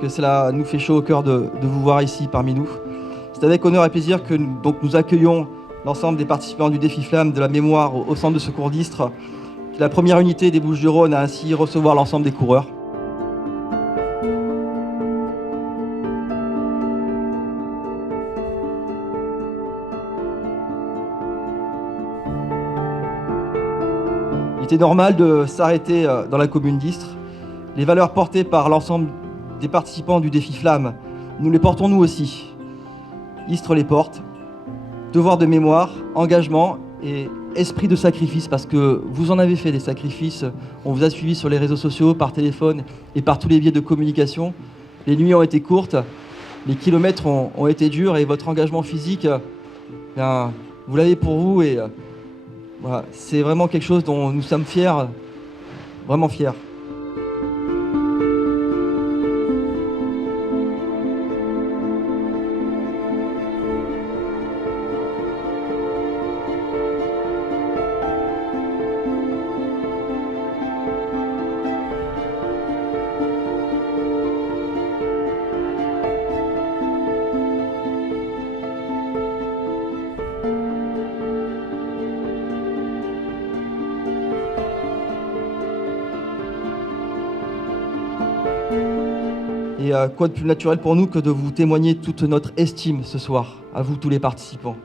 Que cela nous fait chaud au cœur de vous voir ici parmi nous. C'est avec honneur et plaisir que nous accueillons l'ensemble des participants du défi Flamme de la mémoire au centre de secours d'Istres. La première unité des Bouches-du-Rhône a ainsi recevoir l'ensemble des coureurs. Il était normal de s'arrêter dans la commune d'Istres. Les valeurs portées par l'ensemble des participants du défi Flamme, nous les portons nous aussi. Istres les porte. Devoir de mémoire, engagement et esprit de sacrifice, parce que vous en avez fait des sacrifices. On vous a suivi sur les réseaux sociaux, par téléphone et par tous les biais de communication. Les nuits ont été courtes, les kilomètres ont été durs et votre engagement physique, vous l'avez pour vous et voilà, c'est vraiment quelque chose dont nous sommes fiers, vraiment fiers. Et quoi de plus naturel pour nous que de vous témoigner toute notre estime ce soir, à vous tous les participants.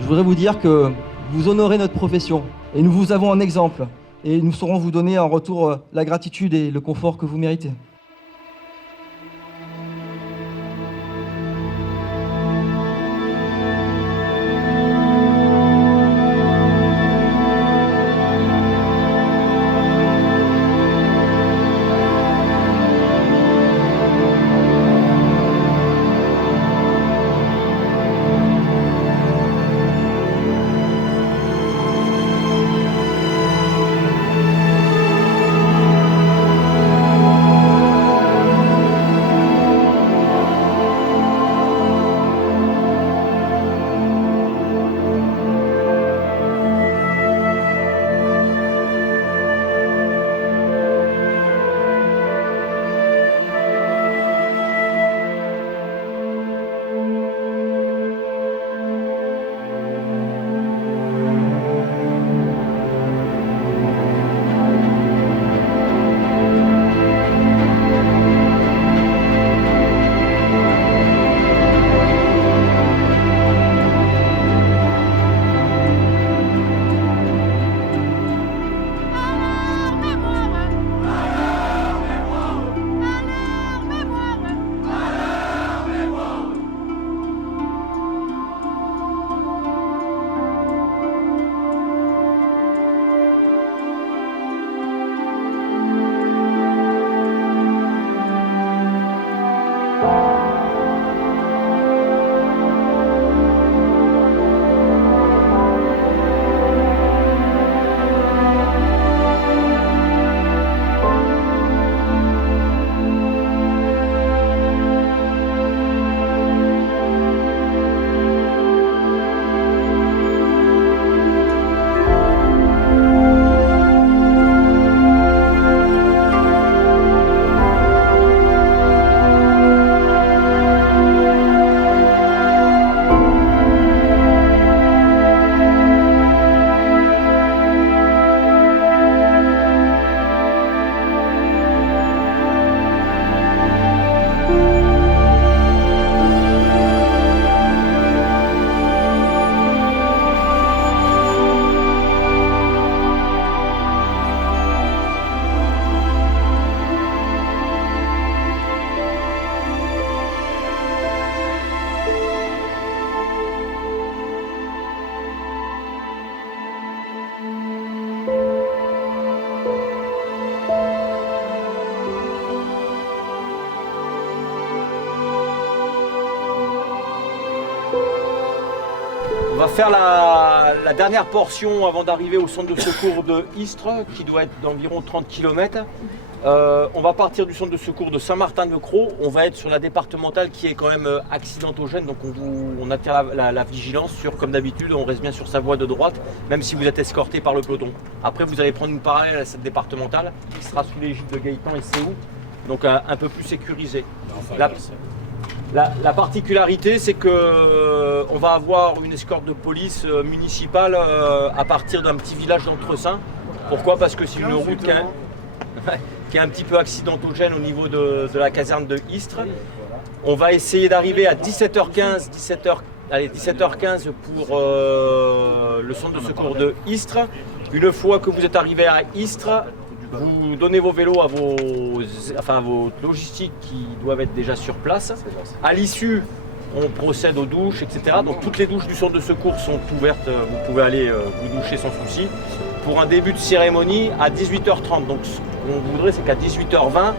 Je voudrais vous dire que vous honorez notre profession et nous vous avons en exemple et nous saurons vous donner en retour la gratitude et le confort que vous méritez. va faire la dernière portion avant d'arriver au centre de secours de Istres, qui doit être d'environ 30 km. On va partir du centre de secours de Saint-Martin-de-Crau. On va être sur la départementale qui est quand même accidentogène, donc on attire la vigilance sur, comme d'habitude, on reste bien sur sa voie de droite, même si vous êtes escorté par le peloton. Après, vous allez prendre une parallèle à cette départementale qui sera sous l'égide de Gaëtan et Séou, donc un peu plus sécurisée. La particularité, c'est qu'on va avoir une escorte de police municipale à partir d'un petit village d'Entresaint. Pourquoi? Parce que c'est une route qui est un petit peu accidentogène au niveau de la caserne de Istres. On va essayer d'arriver à 17h15 pour le centre de secours de Istres. Une fois que vous êtes arrivé à Istres, vous donnez vos vélos à vos logistiques qui doivent être déjà sur place. À l'issue, on procède aux douches, etc. Donc toutes les douches du centre de secours sont ouvertes, vous pouvez aller vous doucher sans souci. Pour un début de cérémonie à 18h30. Donc ce qu'on voudrait, c'est qu'à 18h20,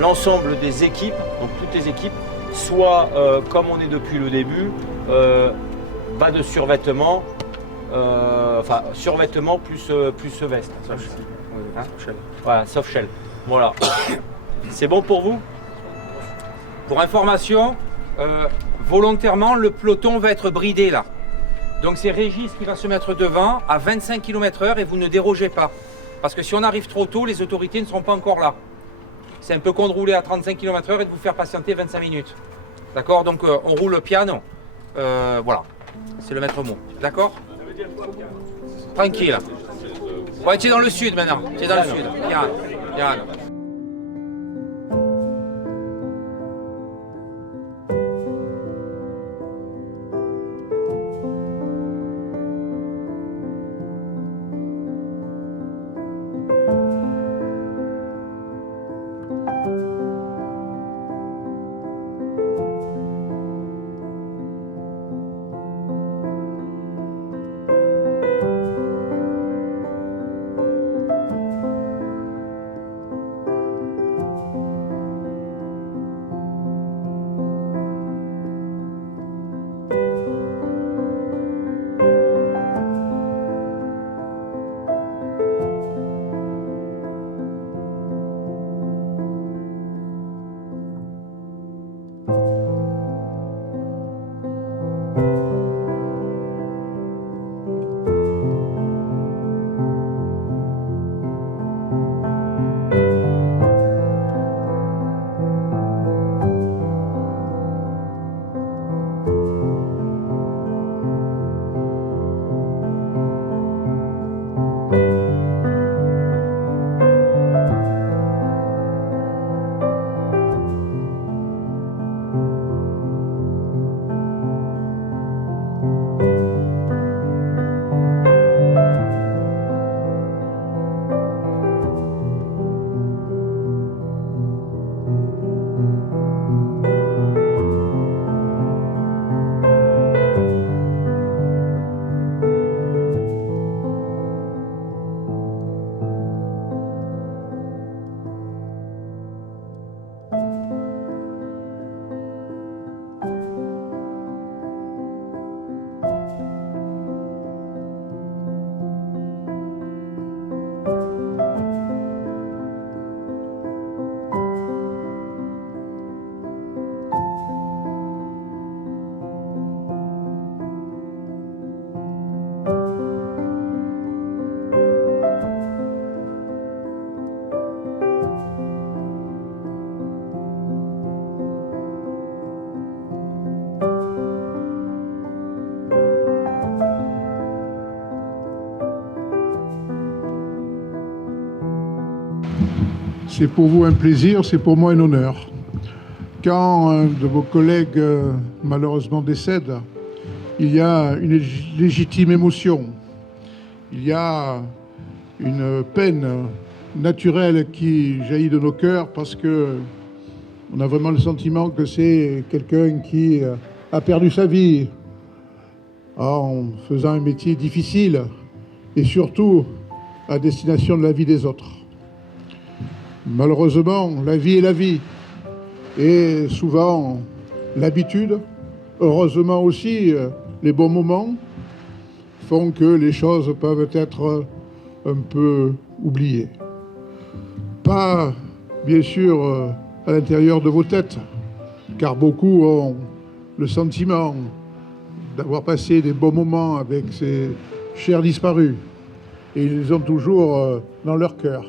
l'ensemble des équipes, donc toutes les équipes, soient, comme on est depuis le début, bas de survêtement, survêtement plus veste. Hein, voilà, soft shell. Voilà. C'est bon pour vous? Pour information, volontairement, le peloton va être bridé là. Donc c'est Régis qui va se mettre devant à 25 km/h et vous ne dérogez pas. Parce que si on arrive trop tôt, les autorités ne seront pas encore là. C'est un peu con de rouler à 35 km/h et de vous faire patienter 25 minutes. D'accord? Donc on roule piano. Voilà. C'est le maître mot. D'accord? Tranquille. Ouais, tu es dans le sud maintenant. Tu es dans le sud. Yann. C'est pour vous un plaisir, c'est pour moi un honneur. Quand un de vos collègues malheureusement décède, il y a une légitime émotion. Il y a une peine naturelle qui jaillit de nos cœurs parce que on a vraiment le sentiment que c'est quelqu'un qui a perdu sa vie en faisant un métier difficile et surtout à destination de la vie des autres. Malheureusement, la vie est la vie et souvent l'habitude, heureusement aussi les bons moments, font que les choses peuvent être un peu oubliées. Pas, bien sûr, à l'intérieur de vos têtes, car beaucoup ont le sentiment d'avoir passé des bons moments avec ces chers disparus, et ils les ont toujours dans leur cœur.